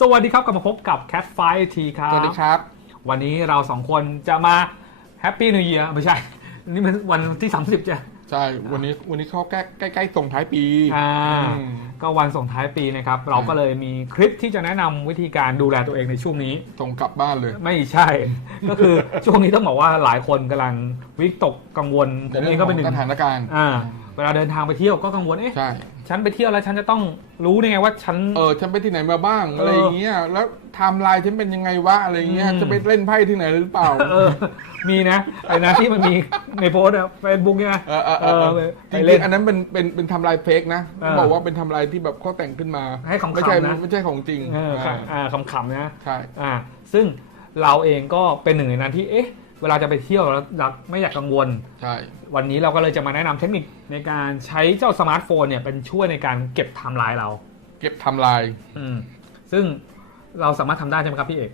สวัสดีครับกลับมาพบกับ Cat f i ทีครับ สวัสดีครับ วันนี้เราสองคนจะมาแฮปปี้นิว e ย r ไม่ใช่ นี่มันวันที่ 30จ้ะใช่ วันนี้วันนี้เข้าใกล้ใกล้ใกล้ส่งท้ายปีอ่าอืมก็วันส่งท้ายปีนะครับ เราก็เลยมีคลิปที่จะแนะนำวิธีการดูแลตัวเองในช่วงนี้ ส่งกลับบ้านเลย ไม่ใช่ ก็คือช่วงนี้ต้องบอกว่าหลายคนกำลังวิตกกังวลผมในเอเรื่องงก็ขเป็นอหนึ่งงสถานการณ์ อ่า เวลาเดินทางไปเที่ยวก็กังวลเอ๊ะใช่ ฉันไปเที่ยวแล้วฉันจะต้องรู้ได้ไงว่าฉัน เออ ฉันไปที่ไหนมาบ้างเออออะไรอย่างเงี้ย แล้วไทม์ไลน์ฉันเป็นยังไงวะอะไรอย่างเงี้ย อืม จะไปเล่นไพ่ที่ไหนหรือเปล่า เออ มีนะไอ้นะที่มันมีในโพสเฟซบุ๊กเนี่ยเออเออเออเออเออไปจเล่รินงๆอันนั้นเป็นเป็นเป็นไทำลายเฟกนะเออบอกว่าเป็นไทำลายที่แบบเขาแต่งขึ้นมาให้ขำๆไม่ใช่นะ ไม่ใช่ของจริงเออค่ะอ่าอ่าขำๆนะ ใช่ อ่าซึ่งเราเองก็เป็นหนึ่งในนั้นที่เอ๊ะ เวลาจะไปเที่ยวแล้วเราไม่อยากกังวล ใช่ วันนี้เราก็เลยจะมาแนะนำเทคนิคในการใช้เจ้าสมาร์ทโฟนเนี่ยเป็นช่วยในการเก็บไทม์ไลน์เรา เก็บไทำลาย อืม ซึ่งเราสามารถทำได้ใช่ไหมครับพี่เอก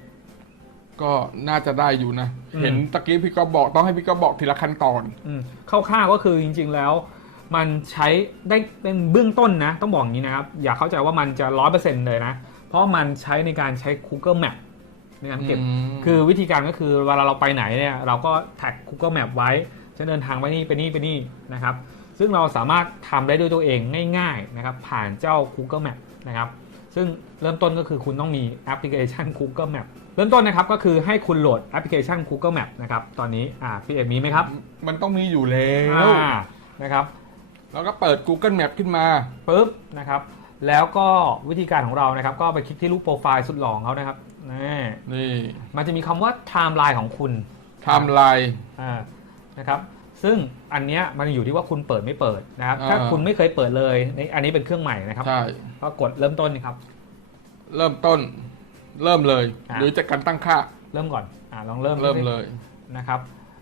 ก็น่าจะได้อยู่นะ อืม เห็นตะกี้พี่ก็บอกต้องให้พี่ก็บอกทีละขั้นตอน อืมคร่าวๆก็คือจริง ๆแล้ว มันใช้ได้เป็นเบื้องต้นนะ ต้องบอกอย่างนี้นะครับ อย่าเข้าใจว่ามันจะร้อยเปอร์เซ็นต์เลยนะ เพราะมันใช้ในการใช้ Google Map ในการเก็บอืมคือวิธีการก็คือเวลาเราไปไหนเนี่ยเราก็แท็ก Google Map ไว้ฉันเดินทางไปนี่ไปนี่ไปนี่นะครับ ซึ่งเราสามารถทำได้ด้วยตัวเองง่ายๆนะครับผ่านเจ้า Google Map นะครับซึ่งเริ่มต้นก็คือคุณต้องมีแอปพลิเคชัน Google Map เริ่มต้นนะครับก็คือให้คุณโหลดแอปพลิเคชัน Google Map นะครับตอนนี้อ่าพี่เอกมีไหมครับ มันต้องมีอยู่แล้วอ่านะครับแล้วก็เปิด Google Map ขึ้นมาปุ๊บนะครับแล้วก็วิธีการของเรานะครับก็ไปคลิกที่รูปโปรไฟล์สุดหล่อของเขานะครับ นี่นี่มันจะมีคำว่าไทม์ไลน์ของคุณไทม์ไลน์อ่านะครับ ซึ่งอันเนี้ยมันอยู่ที่ว่าคุณเปิดไม่เปิดนะครับอ่าถ้าคุณไม่เคยเปิดเลยนี่อันนี้เป็นเครื่องใหม่นะครับใช่ก็กดเริ่มต้นนี่ครับ เริ่มต้น เริ่มเลยอะหรือจากการตั้งค่า เริ่มก่อนอ่าลองเริ่มเริ่มสิเลยนะครับ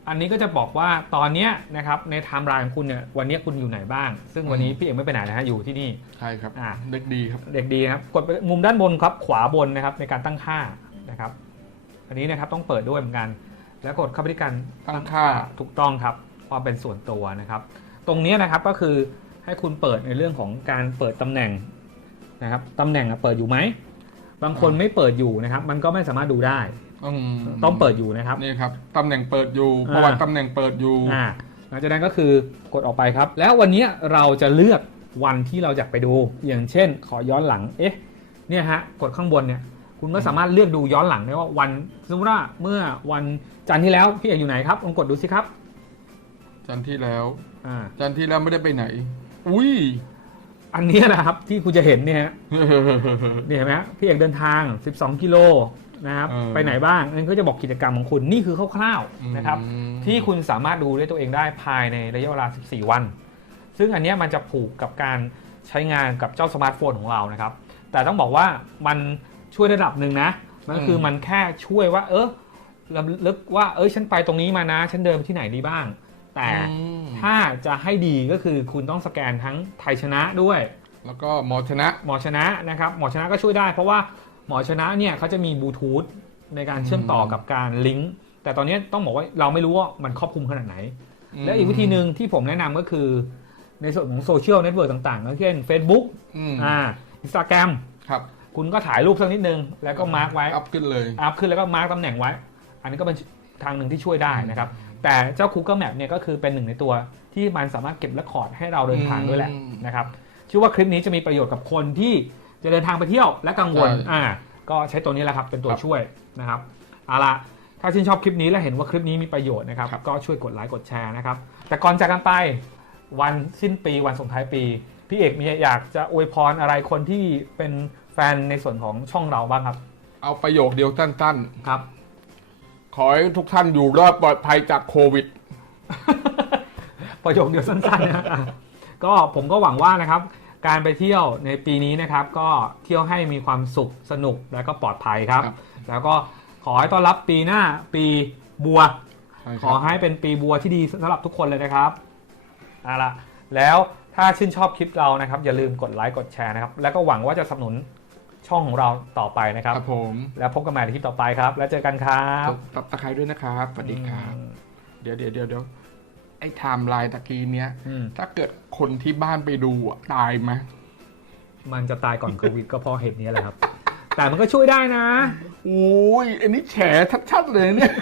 อันนี้ก็จะบอกว่าตอนเนี้ยนะครับในไทม์ไลน์ของคุณเนี่ยวันเนี้ยคุณอยู่ไหนบ้าง ซึ่งวันนี้พี่เอกไม่ไปไหนนะฮะอยู่ที่นี่ ใช่ครับอ่าเด็กดีครับ เด็กดีนะครับกดไปมุมด้านบนครับขวาบนนะครับในการตั้งค่านะครับอันนี้นะครับต้องเปิดด้วยเหมือนกัน แล้วกดเข้าไปที่การตั้งค่า ถูกต้องครับความเป็นส่วนตัวนะครับ ตรงนี้นะครับก็คือให้คุณเปิดในเรื่องของการเปิดตำแหน่งนะครับตำแหน่งอะเปิดอยู่ไหม บางคนอ่าไม่เปิดอยู่นะครับ มันก็ไม่สามารถดูได้อืมต้องเปิดอยู่นะครับนี่ครับตำแหน่งเปิดอยู่อ่าประวัติตำแหน่งเปิดอยู่อ่าหลังจากนั้นก็คือกดออกไปครับ แล้ววันนี้เราจะเลือกวันที่เราอยากไปดู อย่างเช่น ขอย้อนหลังเอ๊ะเนี่ยฮะกดข้างบนเนี่ย คุณก็สามารถเลือกดูย้อนหลังได้ว่าวันสมมติว่าเมื่อวันจันทร์ที่แล้วพี่เอกอยู่ไหนครับลองกดดูสิครับ จันทร์ที่แล้วอ่าจันทร์ที่แล้วไม่ได้ไปไหน อุ้ย อันเนี้ยนะครับที่คุณจะเห็นเนี่ยฮะนี่เห็นไหมฮะพี่เอกเดินทาง 12 กิโลนะครับเออไปไหนบ้างนั่นก็จะบอกกิจกรรมของคุณนี่คือคร่าวๆนะครับอืมที่คุณสามารถดูด้วยตัวเองได้ภายในระยะเวลา 14 วัน ซึ่งอันเนี้ยมันจะผูกกับการใช้งานกับเจ้าสมาร์ทโฟนของเรานะครับ แต่ต้องบอกว่ามันช่วยระดับหนึ่งนะมันก็คือมันแค่ช่วยว่า เออระลึกว่า เออฉันไปตรงนี้มานะ ฉันเดินไปที่ไหนดีบ้าง แต่อืมถ้าจะให้ดีก็คือคุณต้องสแกนทั้งไทยชนะด้วย แล้วก็หมอชนะหมอชนะนะครับหมอชนะก็ช่วยได้ เพราะว่าหมอชนะเนี่ยเขาจะมีบลูทูธในการเชื่อมต่อกับการลิงก์แต่ตอนนี้ต้องบอกว่าเราไม่รู้ว่ามันครอบคลุมขนาดไหน และอีกวิธีหนึ่งที่ผมแนะนำก็คือ ในส่วนของโซเชียลเน็ตเวิร์กต่างๆก็เช่น Facebook อืมอ่าอินสตาแกรมครับคุณก็ถ่ายรูปสักนิดนึง แล้วก็มาร์กไว้ อัพขึ้นเลย อัพขึ้นแล้วก็มาร์กตำแหน่งไว้ อันนี้ก็เป็นทางหนึ่งที่ช่วยได้นะครับ แต่เจ้า Google Map เนี่ยก็คือเป็นหนึ่งในตัวที่มันสามารถเก็บและคอร์ดให้เราเดินทางด้วยแหละอืมนะครับเชื่อว่าคลิปนี้จะมีประโยชน์กับคนที่จะเดินทางไปเที่ยวและกังวลใช่อ่าก็ใช้ตัวนี้แหละครับเป็นตัวครับช่วยนะครับเอาละถ้าชื่นชอบคลิปนี้และเห็นว่าคลิปนี้มีประโยชน์นะครับครับก็ช่วยกดไลค์กดแชร์นะครับแต่ก่อนจากกันไปวันสิ้นปีวันส่งท้ายปี พี่เอกมีอยากจะอวยพรอะไรคนที่เป็นแฟนในส่วนของช่องเราบ้างครับ เอาประโยคเดียวสั้นครับๆ ขอให้ทุกท่านอยู่รอดปลอดภัยจากโควิด ประโยคเดียวสั้นๆนะอะก็ผมก็หวังว่านะครับ การไปเที่ยวในปีนี้นะครับ ก็เที่ยวให้มีความสุขสนุกและก็ปลอดภัยครับ ครับ แล้วก็ขอให้ต้อนรับปีหน้าปีบัวใช่คขรัอบให้เป็นปีบัวที่ดีสำหรับทุกคนเลยนะครับเอาละแล้วถ้าชื่นชอบคลิปเรานะครับ อย่าลืมกดไลค์กดแชร์นะครับ แล้วก็หวังว่าจะสนับสนุน ช่องของเราต่อไปนะครับ ครับผมแล้วพบกันใหม่ในคลิปต่อไปครับ แล้วเจอกันครับตับตะไคร้ด้วยนะครับสวัสดีครับอืมเดี๋ยวเดี๋ยวเดี๋ยวเดี๋ยวไอ้ไทม์ไลน์ตะกี้เนี้ย อืมถ้าเกิดคนที่บ้านไปดูอะตายไหมมันจะตายก่อนโควิดก็เพราะเหตุนี้แหละครับ แต่มันก็ช่วยได้นะ โอ้ยอันนี้แฉชัดๆเลยเนี่ย